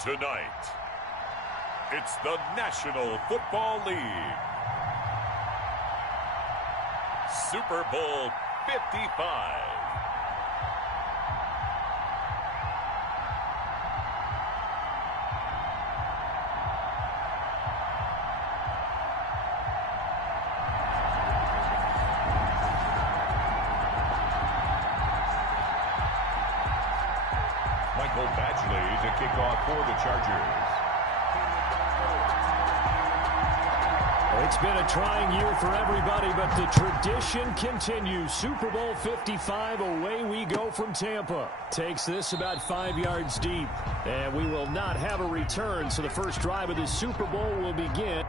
Tonight, it's the National Football League. Super Bowl 55. To kick off for the Chargers. It's been a trying year for everybody, but the tradition continues. Super Bowl 55, away we go from Tampa. Takes this about 5 yards deep, and we will not have a return, so the first drive of the Super Bowl will begin.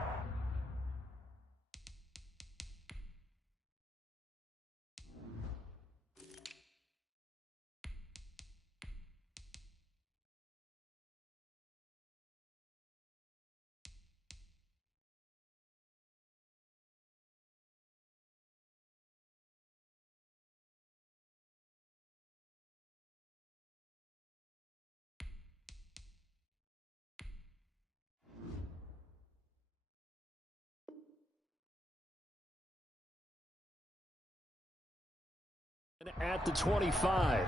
At the 25.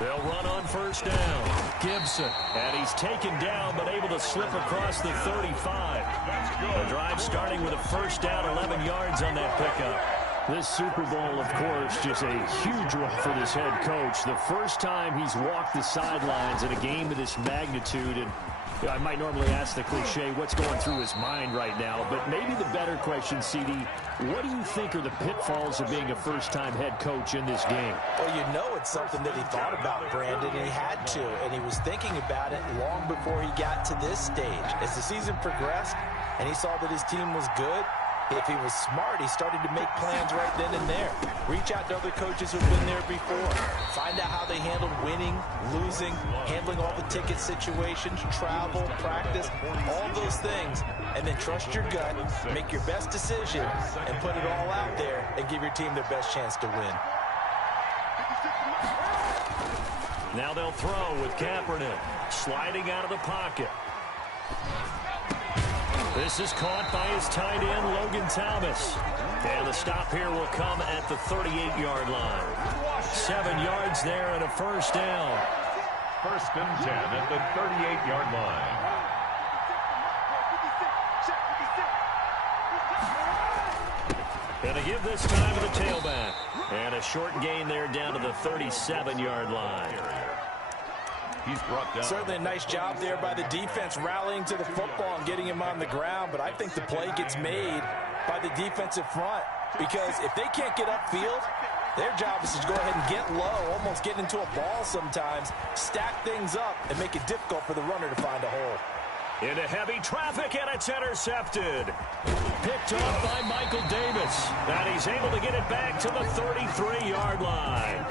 They'll run on first down. Gibson, and he's taken down but able to slip across the 35. The drive starting with a first down, 11 yards on that pickup. This Super Bowl, of course, just a huge one for this head coach. The first time he's walked the sidelines in a game of this magnitude, and I might normally ask the cliche, what's going through his mind right now? But maybe the better question, CD, what do you think are the pitfalls of being a first-time head coach in this game? Well, you know it's something that he thought about, Brandon, and he had to. And he was thinking about it long before he got to this stage. As the season progressed and he saw that his team was good, if he was smart, he started to make plans right then and there. Reach out to other coaches who've been there before. Find out how they handled winning, losing, handling all the ticket situations, travel, practice, all those things. And then trust your gut, make your best decision, and put it all out there and give your team their best chance to win. Now they'll throw with Kaepernick sliding out of the pocket. This is caught by his tight end, Logan Thomas. And the stop here will come at the 38-yard line. 7 yards there and a first down. First and 10 at the 38-yard line. Going to give this time to the tailback. And a short gain there down to the 37-yard line. He's brought down. Certainly a nice job there by the defense rallying to the football and getting him on the ground, but I think the play gets made by the defensive front because if they can't get upfield, their job is to go ahead and get low, almost get into a ball sometimes, stack things up, and make it difficult for the runner to find a hole. Into heavy traffic, and it's intercepted. Picked off by Michael Davis. And he's able to get it back to the 33-yard line.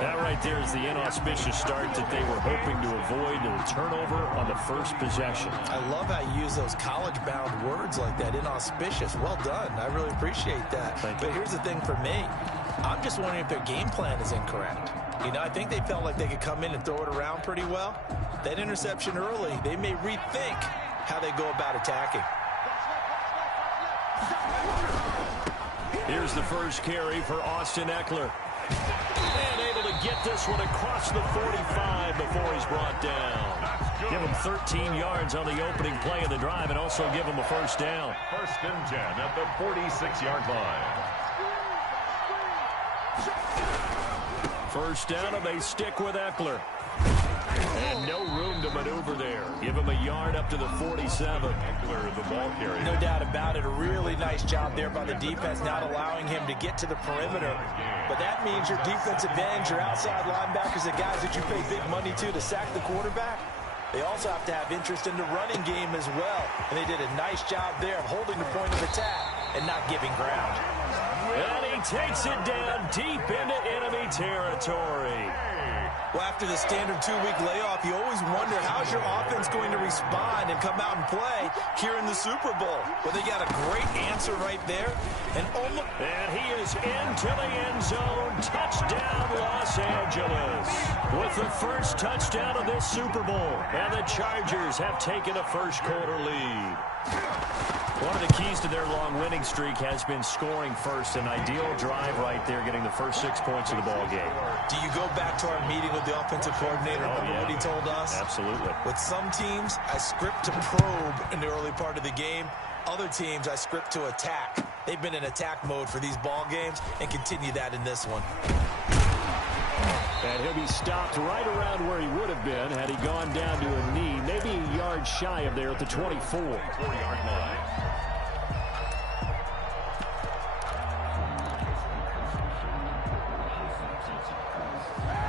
That right there is the inauspicious start that they were hoping to avoid, a turnover on the first possession. I love how you use those college-bound words like that, inauspicious. Well done. I really appreciate that. But here's the thing for me. I'm just wondering if their game plan is incorrect. You know, I think they felt like they could come in and throw it around pretty well. That interception early, they may rethink how they go about attacking. Here's the first carry for Austin Eckler. And able to get this one across the 45 before he's brought down. Give him 13 yards on the opening play of the drive and also give him a first down. First and 10 at the 46-yard line. First down, and they stick with Eckler. And no room to maneuver there. Give him a yard up to the 47. Eckler, the ball carrier. No doubt about it. A really nice job there by the defense, not allowing him to get to the perimeter. But that means your defensive ends, your outside linebackers, the guys that you pay big money to sack the quarterback, they also have to have interest in the running game as well. And they did a nice job there of holding the point of attack and not giving ground. And he takes it down deep into enemy territory. Well, after the standard 2-week layoff, you always wonder how's your offense going to respond and come out and play here in the Super Bowl. Well, they got a great answer right there. And he is into the end zone. Touchdown, Los Angeles. With the first touchdown of this Super Bowl. And the Chargers have taken a first-quarter lead. One of the keys to their long winning streak has been scoring first. An ideal drive right there, getting the first 6 points of the ball game. Do you go back to our meeting with the offensive coordinator? Remember what he told us? Absolutely. With some teams, I script to probe in the early part of the game. Other teams, I script to attack. They've been in attack mode for these ball games and continue that in this one. And he'll be stopped right around where he would have been had he gone down to a knee, maybe a yard shy of there at the 24. 4-yard line.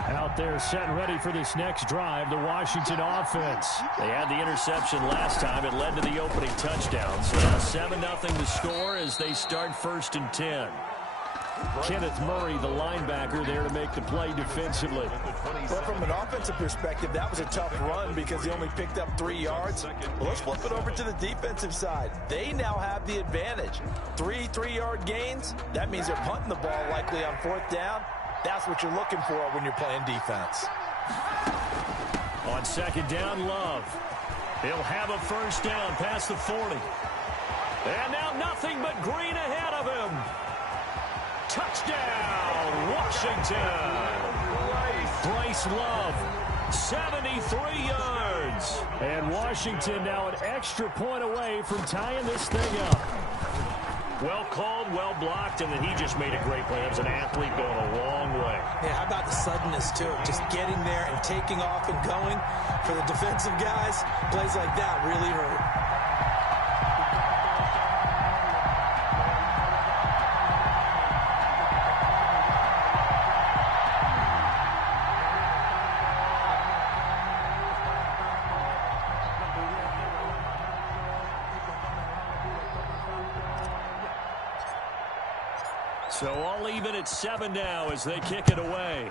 Out there set and ready for this next drive, the Washington offense. They had the interception last time. It led to the opening touchdown. So now 7-0 to score as they start 1st and 10. Kenneth Murray, the linebacker, there to make the play defensively. Well, from an offensive perspective, that was a tough run because he only picked up 3 yards. Well, let's flip it over to the defensive side. They now have the advantage. 3 3-yard gains. That means they're punting the ball likely on 4th down. That's what you're looking for when you're playing defense. On 2nd down, Love. He'll have a first down past the 40. And now nothing but green ahead of him. Touchdown, Washington. Bryce Love, 73 yards. And Washington now an extra point away from tying this thing up. Well called, well blocked, and then he just made a great play. That was an athlete going a long way. Yeah, how about the suddenness, too? Just getting there and taking off and going. For the defensive guys, plays like that really hurt. So all even at 7 now as they kick it away.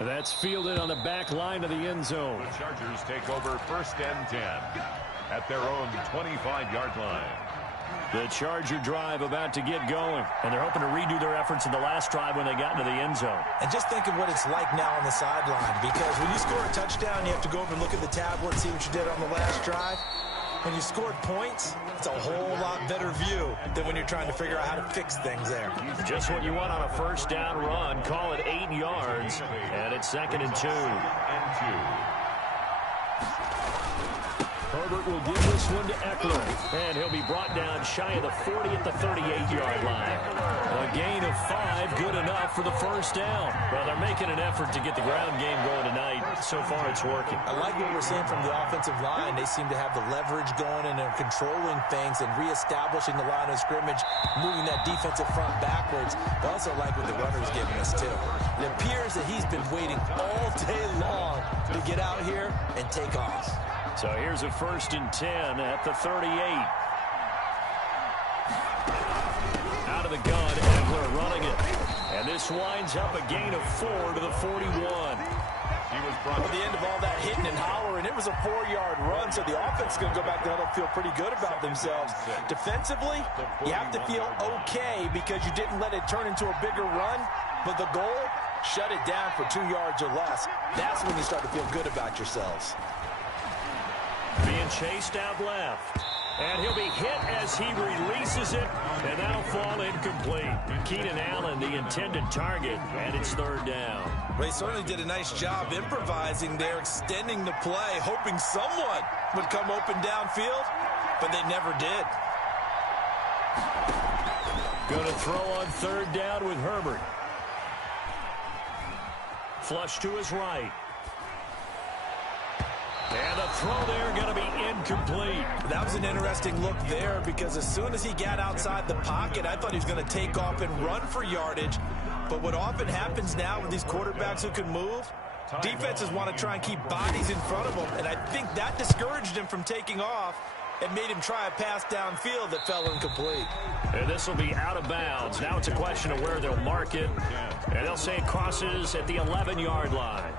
That's fielded on the back line of the end zone. The Chargers take over 1st and 10 at their own 25-yard line. The Charger drive about to get going, and they're hoping to redo their efforts in the last drive when they got into the end zone. And just think of what it's like now on the sideline, because when you score a touchdown, you have to go over and look at the tablet, see what you did on the last drive. When you scored points, it's a whole lot better view than when you're trying to figure out how to fix things there. Just what you want on a first down run. Call it 8 yards, and it's 2nd and 2. Herbert will give this one to Eckler, and he'll be brought down shy of the 40 at the 38-yard line. A gain of 5, good enough for the first down. Well, they're making an effort to get the ground game going tonight. So far, it's working. I like what we're seeing from the offensive line. They seem to have the leverage going, and they're controlling things and reestablishing the line of scrimmage, moving that defensive front backwards. I also like what the runner's giving us, too. It appears that he's been waiting all day long to get out here and take off. So here's a 1st and 10 at the 38. Out of the gun, Eckler running it. And this winds up a gain of 4 to the 41. At the end of all that hitting and hollering, it was a 4-yard run, so the offense is going to go back down and feel pretty good about themselves. Defensively, you have to feel okay because you didn't let it turn into a bigger run, but the goal, shut it down for 2 yards or less. That's when you start to feel good about yourselves. Being chased out left. And he'll be hit as he releases it, and that'll fall incomplete. Keenan Allen, the intended target, and it's 3rd down. They certainly did a nice job improvising there, extending the play, hoping someone would come open downfield, but they never did. Going to throw on 3rd down with Herbert. Flush to his right. And the throw there going to be incomplete. That was an interesting look there because as soon as he got outside the pocket, I thought he was going to take off and run for yardage. But what often happens now with these quarterbacks who can move, defenses want to try and keep bodies in front of them. And I think that discouraged him from taking off. and made him try a pass downfield that fell incomplete. And this will be out of bounds. Now it's a question of where they'll mark it. And they'll say it crosses at the 11-yard line.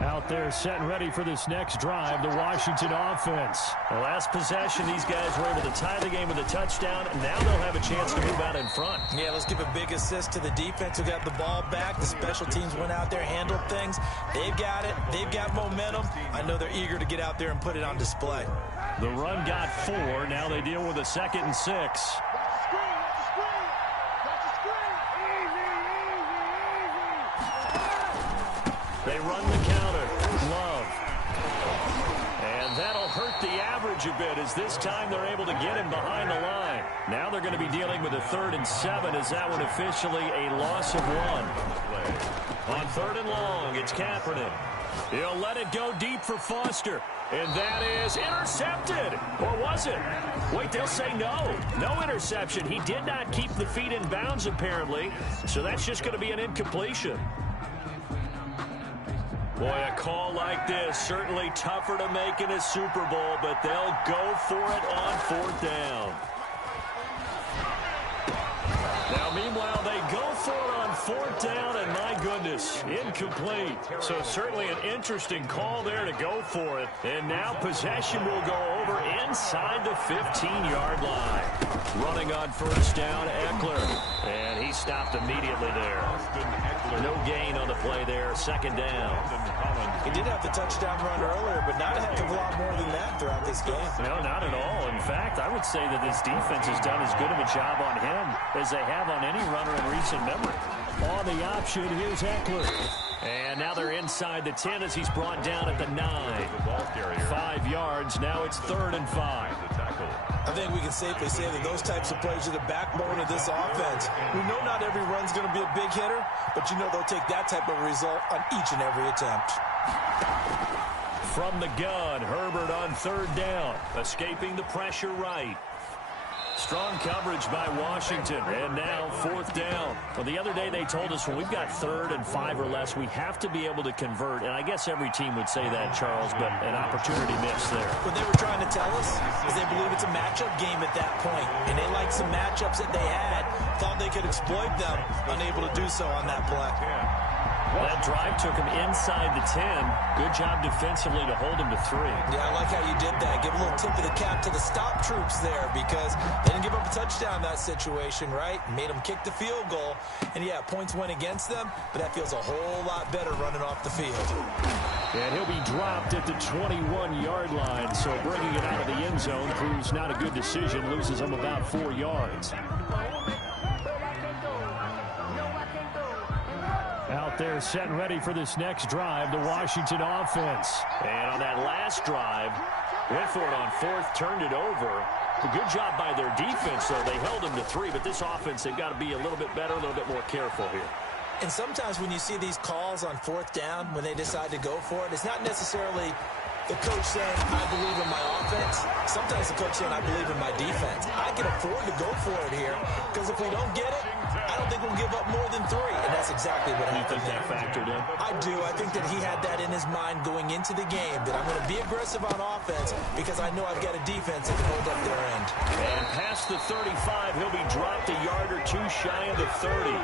Out there set and ready for this next drive, the Washington offense. The last possession, these guys were able to tie the game with a touchdown, and now they'll have a chance to move out in front. Yeah, let's give a big assist to the defense who got the ball back. The special teams went out there, handled things. They've got it. They've got momentum. I know they're eager to get out there and put it on display. The run got 4. Now they deal with a 2nd and 6. They run the counter. Love. And that'll hurt the average a bit as this time they're able to get him behind the line. Now they're going to be dealing with a 3rd and 7 as that one officially a loss of 1. On 3rd and long, it's Kaepernick. He'll let it go deep for Foster. And that is intercepted. Or was it? Wait, they'll say no. No interception. He did not keep the feet in bounds, apparently. So that's just going to be an incompletion. Boy, a call like this, certainly tougher to make in a Super Bowl, but they'll go for it on 4th down. Now, meanwhile, they go for it on 4th down, and my goodness, incomplete. So certainly an interesting call there to go for it. And now possession will go over inside the 15-yard line. Running on 1st down, Eckler. And he stopped immediately there. No gain on the play there, 2nd down. He did have the touchdown run earlier, but not a heck of a lot more than that throughout this game. No, not at all. In fact, I would say that this defense has done as good of a job on him as they have on any runner in recent memory. On the option, here's Eckler. And now they're inside the 10 as he's brought down at the 9. 5 yards, now it's 3rd and 5. I think we can safely say that those types of plays are the backbone of this offense. We know not every run's going to be a big hitter, but you know they'll take that type of result on each and every attempt. From the gun, Herbert on 3rd down, escaping the pressure right. Strong coverage by Washington, and now 4th down. Well, the other day they told us when we've got 3rd and 5 or less, we have to be able to convert. And I guess every team would say that, Charles, but an opportunity missed there. What they were trying to tell us is they believe it's a matchup game at that point, and they liked some matchups that they had, thought they could exploit them, unable to do so on that play. That drive took him inside the 10. Good job defensively to hold him to 3. Yeah, I like how you did that. Give a little tip of the cap to the stop troops there because they didn't give up a touchdown in that situation, right? Made them kick the field goal. And, yeah, points went against them, but that feels a whole lot better running off the field. And he'll be dropped at the 21-yard line, so bringing it out of the end zone proves not a good decision, loses him about 4 yards. Out there set and ready for this next drive, the Washington offense. And on that last drive, went for it on 4th, turned it over. A good job by their defense, though. They held him to 3, but this offense, they've got to be a little bit better, a little bit more careful here. And sometimes when you see these calls on 4th down, when they decide to go for it, it's not necessarily the coach saying, I believe in my offense. Sometimes the coach saying, I believe in my defense. I can afford to go for it here because if we don't get it, I don't think we'll give up more than 3. And that's exactly what happened. You think that factored in? I do. I think that he had that in his mind going into the game, that I'm going to be aggressive on offense because I know I've got a defense that can hold up their end. And past the 35, he'll be dropped a yard or 2 shy of the 30.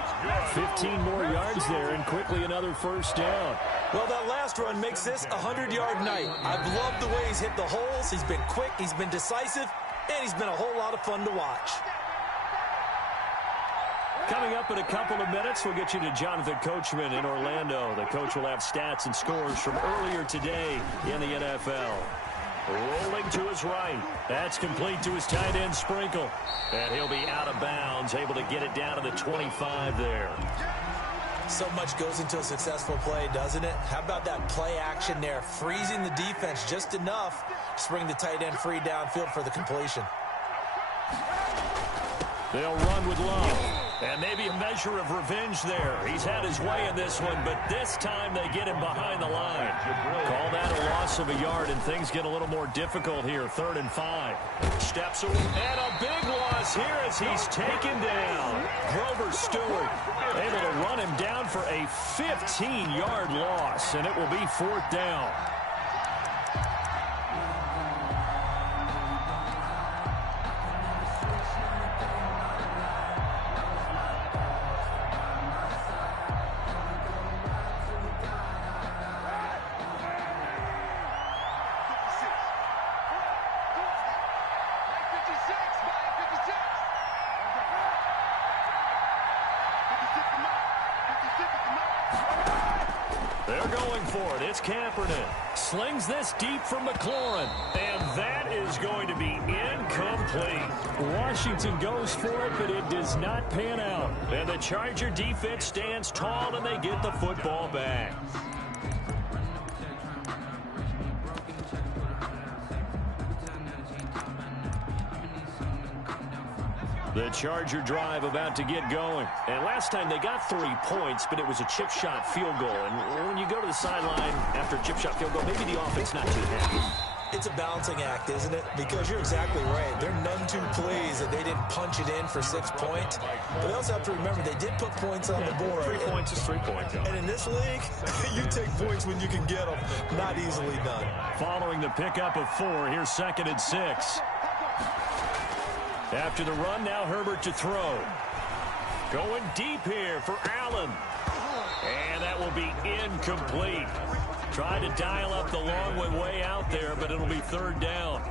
15 more yards there, and quickly another 1st down. Well, that last run makes this a 100-yard night. I've loved the way he's hit the holes. He's been quick, he's been decisive, and he's been a whole lot of fun to watch. Coming up in a couple of minutes, we'll get you to Jonathan Coachman in Orlando. The coach will have stats and scores from earlier today in the NFL. Rolling to his right. That's complete to his tight end, Sprinkle. And he'll be out of bounds, able to get it down to the 25 there. So much goes into a successful play, doesn't it? How about that play action there, freezing the defense just enough to bring the tight end free downfield for the completion. They'll run with Love. And maybe a measure of revenge there. He's had his way in this one, but this time they get him behind the line. Call that a loss of a yard, and things get a little more difficult here. 3rd and 5. Steps away, and a big loss here as he's taken down. Grover Stewart able to run him down for a 15-yard loss, and it will be 4th down. They're going for it. It's Kaepernick. Slings this deep from McLaurin. And that is going to be incomplete. Washington goes for it, but it does not pan out. And the Charger defense stands tall, and they get the football back. The Charger drive about to get going. And last time they got 3 points, but it was a chip shot field goal. And when you go to the sideline after a chip shot field goal, maybe the offense not too happy. It's a balancing act, isn't it? Because you're exactly right. They're none too pleased that they didn't punch it in for 6 points. But they also have to remember they did put points on the board. 3 points is 3 points. And in this league, you take points when you can get them. Not easily done. Following the pickup of 4, here's 2nd and 6. After the run, now Herbert to throw. Going deep here for Allen. And that will be incomplete. Trying to dial up the long way out there, but it'll be 3rd down.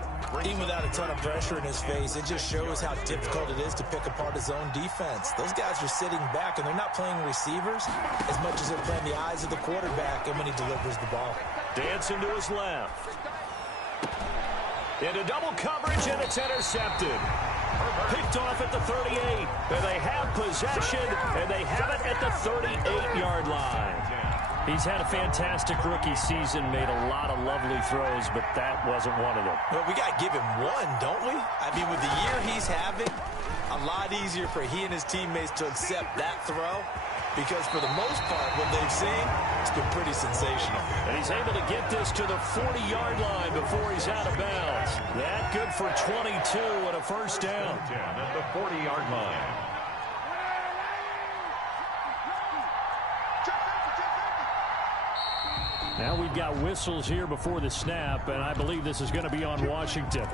Even without a ton of pressure in his face, it just shows how difficult it is to pick apart his own defense. Those guys are sitting back, and they're not playing receivers as much as they're playing the eyes of the quarterback and when he delivers the ball. Dancing to his left. Into double coverage, and it's intercepted. Picked off at the 38, and they have possession, and they have it at the 38-yard line. He's had a fantastic rookie season, made a lot of lovely throws, but that wasn't one of them. Well, we got to give him one, don't we? I mean, with the year he's having, a lot easier for he and his teammates to accept that throw, because for the most part, what they've seen, it's been pretty sensational. And he's able to get this to the 40-yard line before he's out of bounds. That good for 22 and a 1st down. At the 40-yard line. Now we've got whistles here before the snap, and I believe this is going to be on Washington.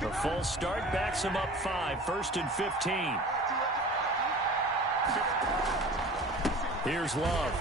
The false start backs him up 5, 1st and 15. Here's Love.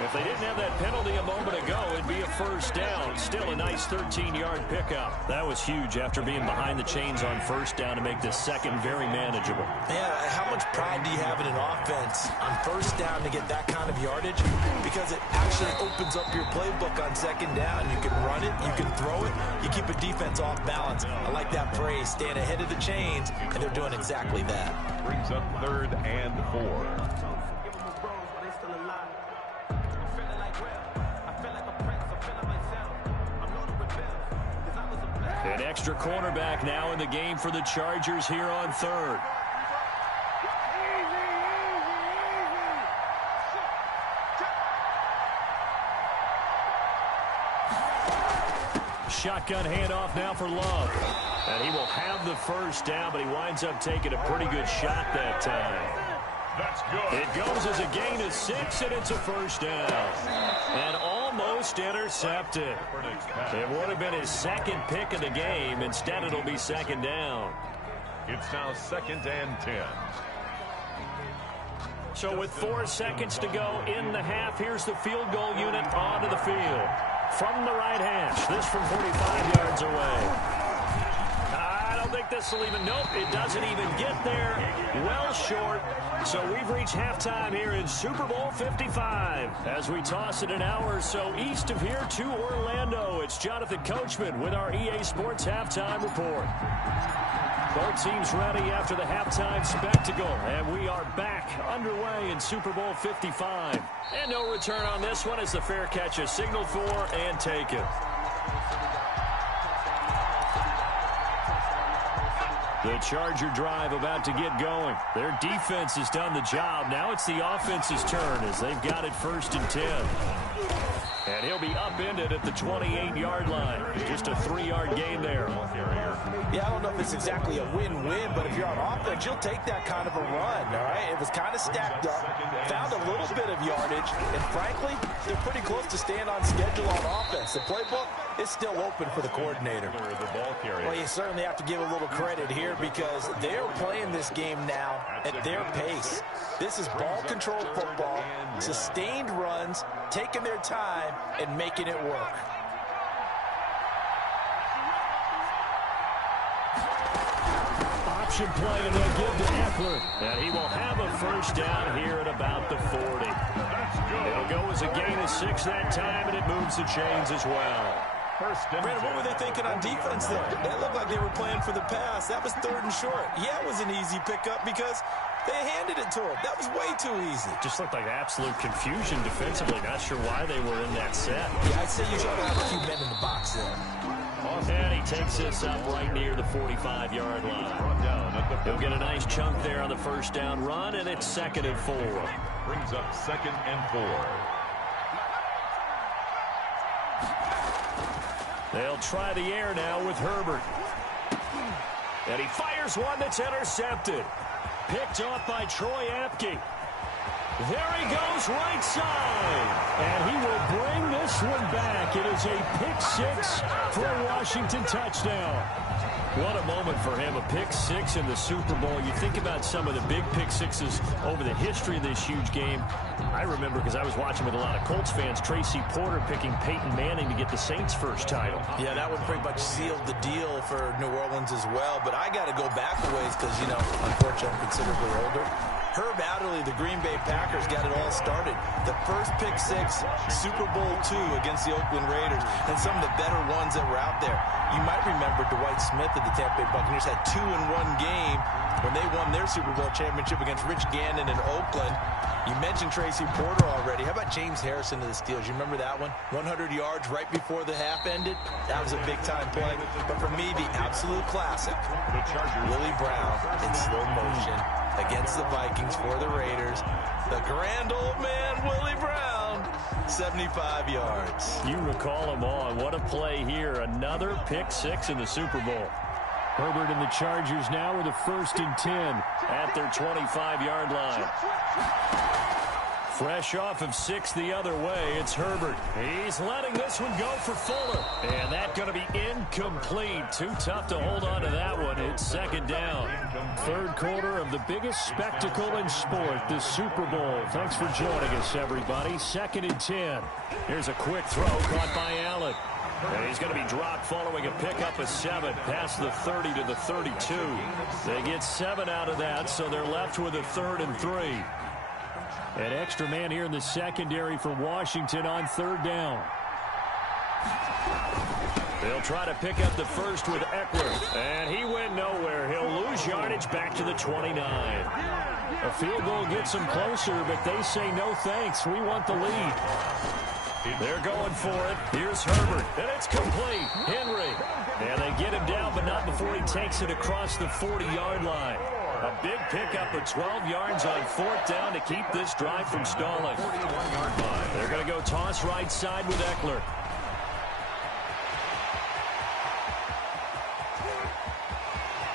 If they didn't have that penalty a moment ago, it'd be a 1st down. Still a nice 13-yard pickup. That was huge after being behind the chains on 1st down to make this 2nd very manageable. Man, how much pride do you have in an offense on 1st down to get that kind of yardage? Because it actually opens up your playbook on 2nd down. You can run it, you can throw it, you keep a defense off balance. I like that phrase, staying ahead of the chains, and they're doing exactly that. Brings up 3rd and 4. An extra cornerback now in the game for the Chargers here on 3rd. Shotgun handoff now for Love. And he will have the 1st down, but he winds up taking a pretty good shot that time. That's good. It goes as a gain of 6, and it's a 1st down. And almost intercepted. It would have been his 2nd pick of the game. Instead, it'll be 2nd down. It's now 2nd and 10. So with 4 seconds to go in the half, here's the field goal unit onto the field. From the right hash, this from 45 yards away. I don't think this will even, nope, it doesn't even get there. Well short. So we've reached halftime here in Super Bowl 55. As we toss it an hour or so east of here to Orlando, it's Jonathan Coachman with our EA Sports Halftime Report. Both teams ready after the halftime spectacle, and we are back underway in Super Bowl 55. And no return on this one as the fair catch is signaled for and taken. The Charger drive about to get going. Their defense has done the job. Now it's the offense's turn as they've got it 1st and 10. And he'll be upended at the 28-yard line. Just a 3-yard gain there. Yeah, I don't know if it's exactly a win-win, but if you're on offense, you'll take that kind of a run, all right? It was kind of stacked up, found a little bit of yardage, and frankly, they're pretty close to staying on schedule on offense. The playbook is still open for the coordinator. Well, you certainly have to give a little credit here because they're playing this game now at their pace. This is ball-controlled football, sustained runs, taking their time, and making it work. Option play, and they'll give to Eckler. And he will have a first down here at about the 40. It'll go as a gain of 6 that time, and it moves the chains as well. Brandon, what were they thinking on defense there? They looked like they were playing for the pass. That was 3rd and short. Yeah, it was an easy pickup because they handed it to him. That was way too easy. Just looked like absolute confusion defensively. Not sure why they were in that set. Yeah, I'd say you ought to have a few men in the box there. And he takes this up right near the 45-yard line. He'll get a nice chunk there on the first down run, and it's 2nd and 4. Brings up 2nd and 4. They'll try the air now with Herbert. And he fires one that's intercepted. Picked off by Troy Apke. There he goes, right side. And he will bring this one back. It is a pick-6 for a Washington touchdown. What a moment for him, a pick-6 in the Super Bowl. You think about some of the big pick-6s over the history of this huge game. I remember, because I was watching with a lot of Colts fans, Tracy Porter picking Peyton Manning to get the Saints' first title. Yeah, that one pretty much sealed the deal for New Orleans as well. But I got to go back a ways because, unfortunately, I'm considerably older. Herb Adderley, the Green Bay Packers, got it all started. The first pick-6, Super Bowl II against the Oakland Raiders, and some of the better ones that were out there. You might remember Dwight Smith of the Tampa Bay Buccaneers had 2 in one game when they won their Super Bowl championship against Rich Gannon in Oakland. You mentioned Tracy Porter already. How about James Harrison of the Steelers? You remember that one? 100 yards right before the half ended. That was a big-time play. But for me, the absolute classic, Willie Brown in slow motion against the Vikings for the Raiders. The grand old man, Willie Brown, 75 yards. You recall them all. What a play here. Another pick-6 in the Super Bowl. Herbert and the Chargers now with a 1st and 10 at their 25-yard line. Fresh off of 6 the other way, it's Herbert. He's letting this one go for Fuller. And that's going to be incomplete. Too tough to hold on to that one. It's 2nd down. 3rd quarter of the biggest spectacle in sport, the Super Bowl. Thanks for joining us, everybody. 2nd and 10. Here's a quick throw caught by Allen. And he's going to be dropped following a pickup of 7 past the 30 to the 32. They get 7 out of that, so they're left with a 3rd and 3. An extra man here in the secondary for Washington on 3rd down. They'll try to pick up the first with Eckler, and he went nowhere. He'll lose yardage back to the 29. A field goal gets them closer, but they say no thanks. We want the lead. They're going for it. Here's Herbert, and it's complete. Henry, and they get him down, but not before he takes it across the 40-yard line. A big pickup of 12 yards on 4th down to keep this drive from stalling. They're going to go toss right side with Eckler.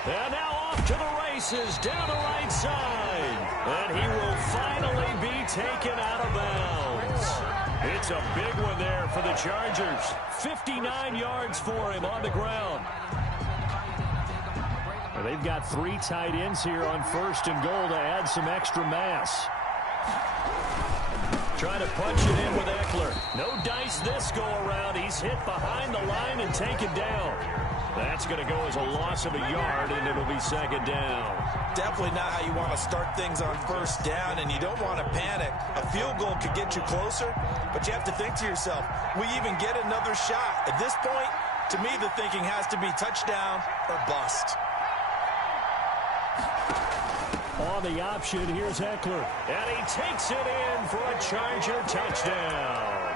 And now off to the races, down the right side. And he will finally be taken out of bounds. It's a big one there for the Chargers. 59 yards for him on the ground. Well, they've got 3 tight ends here on 1st and goal to add some extra mass. Trying to punch it in with Eckler. No dice this go around. He's hit behind the line and taken down. That's going to go as a loss of a yard, and it'll be 2nd down. Definitely not how you want to start things on 1st down, and you don't want to panic. A field goal could get you closer, but you have to think to yourself, we even get another shot. At this point, to me, the thinking has to be touchdown or bust. On the option, here's Eckler. And he takes it in for a Charger touchdown.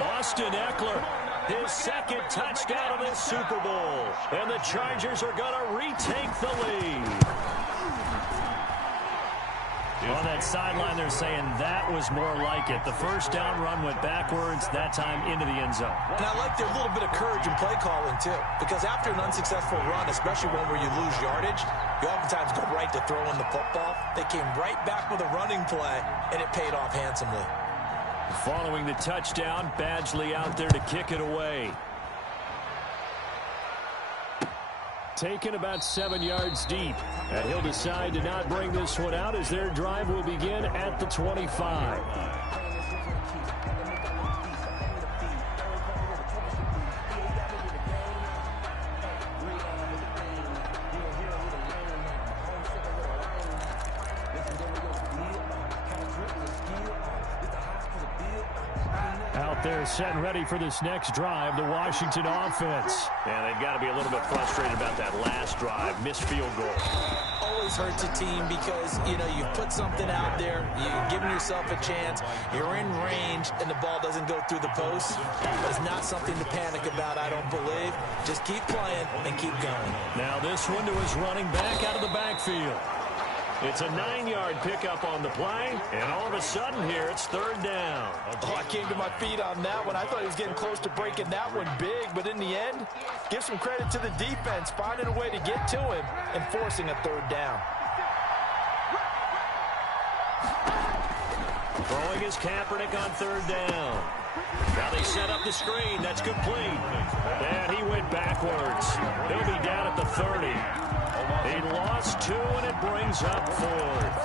Austin Eckler, his 2nd touchdown of this Super Bowl. And the Chargers are going to retake the lead. On that sideline, they're saying that was more like it. The first down run went backwards, that time into the end zone. And I like their little bit of courage in play calling, too. Because after an unsuccessful run, especially one where you lose yardage, you oftentimes go right to throwing the football. They came right back with a running play, and it paid off handsomely. Following the touchdown, Badgley out there to kick it away. Taken about 7 yards deep. And he'll decide to not bring this one out as their drive will begin at the 25. Out there set ready for this next drive, the Washington offense. And they've got to be a little bit frustrated about that last drive, missed field goal. Always hurts a team because, you know, you've put something out there, you've given yourself a chance, you're in range, and the ball doesn't go through the post. It's not something to panic about, I don't believe. Just keep playing and keep going. Now this one to his running back out of the backfield. It's a 9-yard pickup on the play, and all of a sudden here, it's third down. Oh, I came to my feet on that one. I thought he was getting close to breaking that one big, but in the end, give some credit to the defense, finding a way to get to him and forcing a third down. Throwing is Kaepernick on third down. Now they set up the screen. That's complete. And he went backwards. He'll be down at the 30. He lost 2, and it brings up 4th.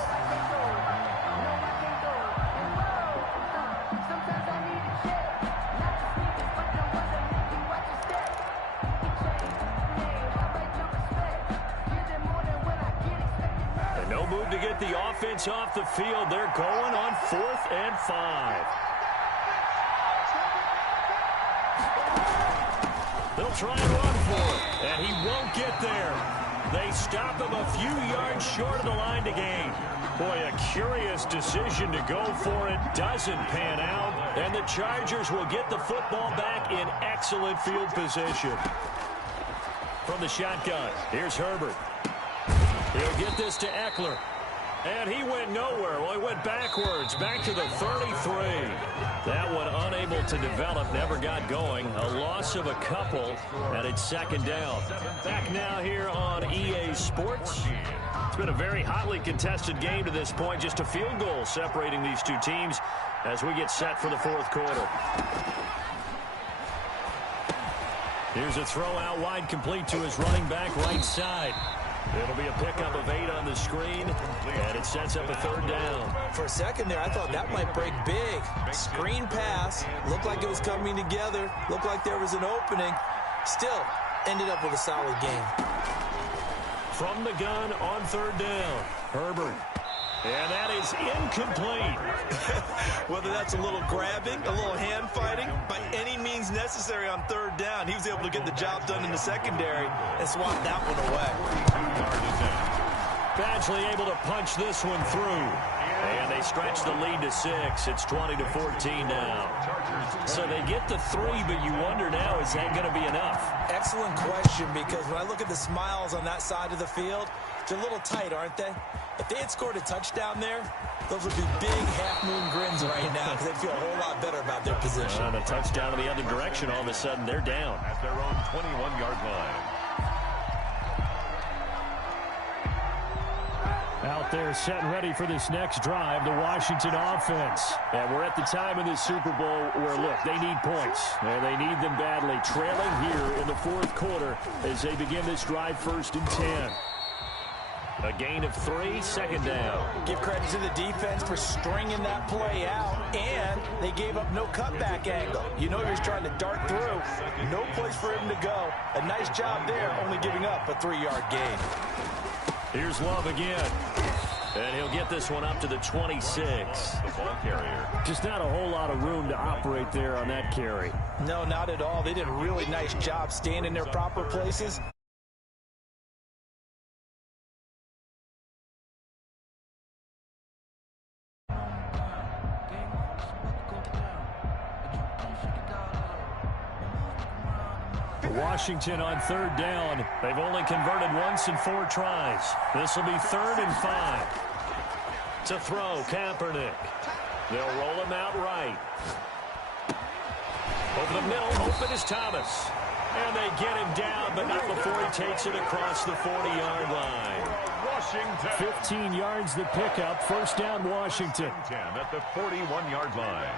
And no move to get the offense off the field. They're going on 4th and 5. They'll try and run for it, and he won't get there. They stop him a few yards short of the line to gain. Boy, a curious decision to go for it. Doesn't pan out, and the Chargers will get the football back in excellent field position. From the shotgun, here's Herbert. He'll get this to Eckler. And he went nowhere. Well, he went backwards, back to the 33. That one unable to develop, never got going. A loss of a couple, and it's second down. Back now here on EA Sports. It's been a very hotly contested game to this point. Just a field goal separating these two teams as we get set for the fourth quarter. Here's a throw out wide, complete to his running back right side. It'll be a pickup of 8 on the screen, and it sets up a third down. For a second there, I thought that might break big. Screen pass, looked like it was coming together, looked like there was an opening. Still, ended up with a solid game. From the gun on third down, Herbert. And that is incomplete. Whether that's a little grabbing, a little hand fighting, by any means necessary on third down, he was able to get the job done in the secondary and swat that one away. Badgley able to punch this one through. And they stretch the lead to 6. It's 20-14 now. So they get the 3, but you wonder now, is that going to be enough? Excellent question, because when I look at the smiles on that side of the field, they're a little tight, aren't they? If they had scored a touchdown there, those would be big half-moon grins right now because they feel a whole lot better about their position. And a touchdown in the other direction, all of a sudden they're down. At their own 21-yard line. Out there set and ready for this next drive, the Washington offense. And we're at the time in the Super Bowl where, look, they need points. And they need them badly. Trailing here in the fourth quarter as they begin this drive, 1st and 10. A gain of 3, second down. Give credit to the defense for stringing that play out, and they gave up no cutback angle. You know he was trying to dart through. No place for him to go. A nice job there, only giving up a 3-yard gain. Here's Love again. And he'll get this one up to the 26. The ball carrier. Just not a whole lot of room to operate there on that carry. No, not at all. They did a really nice job staying in their proper places. Washington on third down. They've only converted once in 4 tries. This will be 3rd and 5. To throw, Kaepernick. They'll roll him out right. Over the middle, open is Thomas. And they get him down, but not before he takes it across the 40-yard line. Washington. 15 yards the pickup. First down, Washington. 10 at the 41-yard line.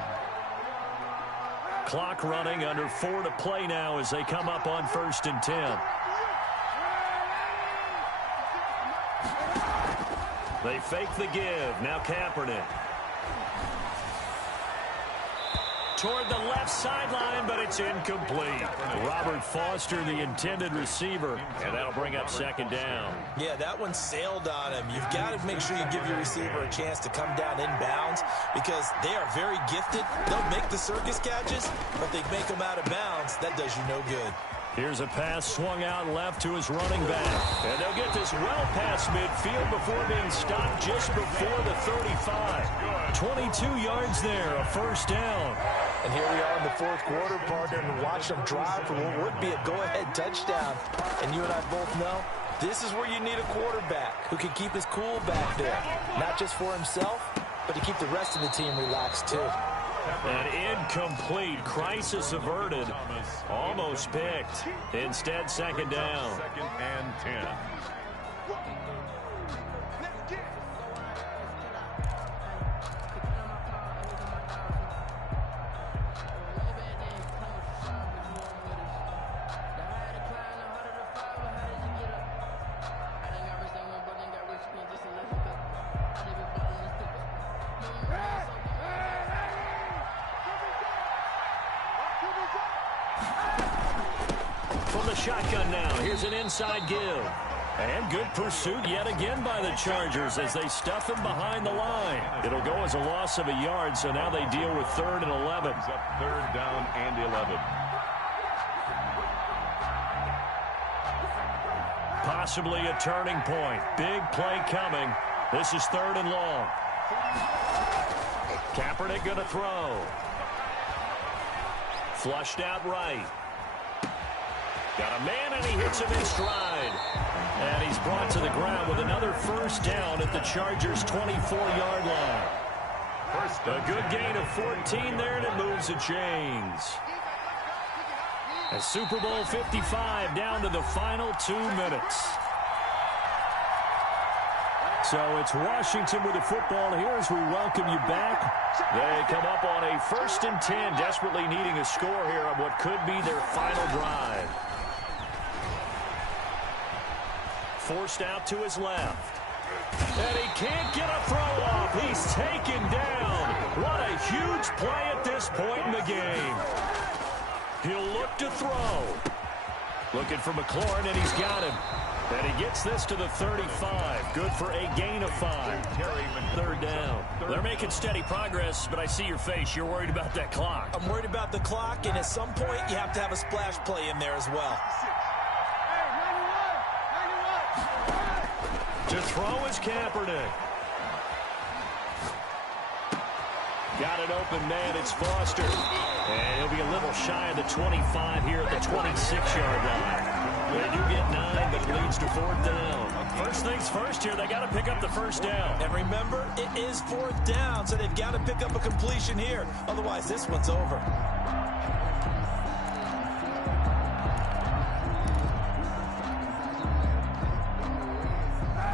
Clock running, under 4 to play now as they come up on 1st and 10. They fake the give. Now Kaepernick. toward the left sideline, but it's incomplete. Robert Foster, the intended receiver, and that'll bring up second down. Yeah, that one sailed on him. You've got to make sure you give your receiver a chance to come down inbounds because they are very gifted. They'll make the circus catches, but they make them out of bounds. That does you no good. Here's a pass swung out left to his running back. And they'll get this well past midfield before being stopped just before the 35. 22 yards there, a first down. And here we are in the fourth quarter, partner, and watch them drive for what would be a go-ahead touchdown. And you and I both know this is where you need a quarterback who can keep his cool back there. Not just for himself, but to keep the rest of the team relaxed too. An incomplete, crisis averted, almost picked. Instead, second down. Second and 10. From the shotgun now, here's an inside give. And good pursuit yet again by the Chargers as they stuff him behind the line. It'll go as a loss of a yard, so now they deal with 3rd and 11. Up third down and 11. Possibly a turning point. Big play coming. This is 3rd and long. Kaepernick going to throw. Flushed out right. Got a man, and he hits him in stride. And he's brought to the ground with another first down at the Chargers' 24-yard line. A good gain of 14 there, and it moves the chains. A Super Bowl 55 down to the final 2 minutes. So it's Washington with the football here as we welcome you back. They come up on a 1st and 10, desperately needing a score here on what could be their final drive. Forced out to his left. And he can't get a throw off. He's taken down. What a huge play at this point in the game. He'll look to throw. Looking for McLaurin, and he's got him. And he gets this to the 35. Good for a gain of 5. 3rd down. They're making steady progress, but I see your face. You're worried about that clock. I'm worried about the clock, and at some point, you have to have a splash play in there as well. To throw is Kaepernick. Got an open man. It's Foster. And he'll be a little shy of the 25 here at the 26-yard line. They do get 9, but it leads to 4th down. First things first here, they got to pick up the first down. And remember, it is 4th down, so they've got to pick up a completion here. Otherwise, this one's over.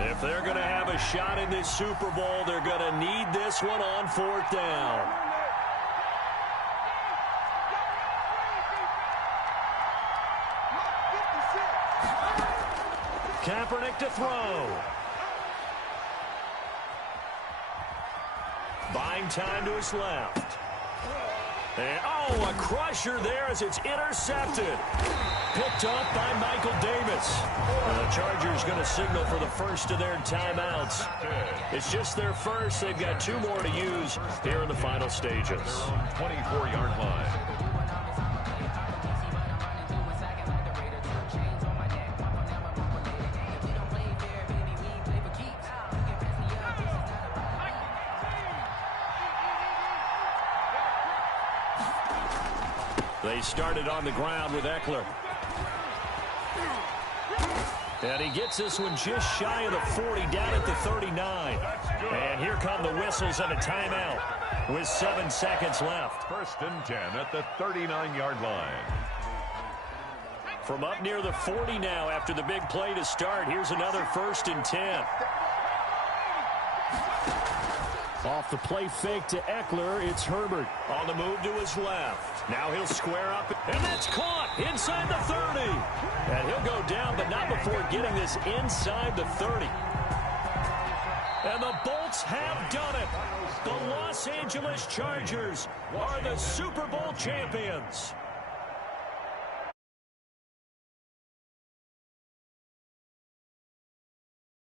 If they're going to have a shot in this Super Bowl, they're going to need this one on 4th down. Kaepernick to throw. Buying time to his left. And, oh, a crusher there as it's intercepted. Picked up by Michael Davis. And the Chargers going to signal for the first of their timeouts. It's just their first. They've got 2 more to use here in the final stages. 24-yard line. They started on the ground with Eckler. And he gets this one just shy of the 40, down at the 39. And here come the whistles and a timeout with 7 seconds left. 1st and 10 at the 39-yard line. From up near the 40 now after the big play to start. Here's another 1st and 10. Off the play fake to Eckler, it's Herbert on the move to his left. Now he'll square up, and that's caught inside the 30. And he'll go down, but not before getting this inside the 30. And the Bolts have done it. The Los Angeles Chargers are the Super Bowl champions.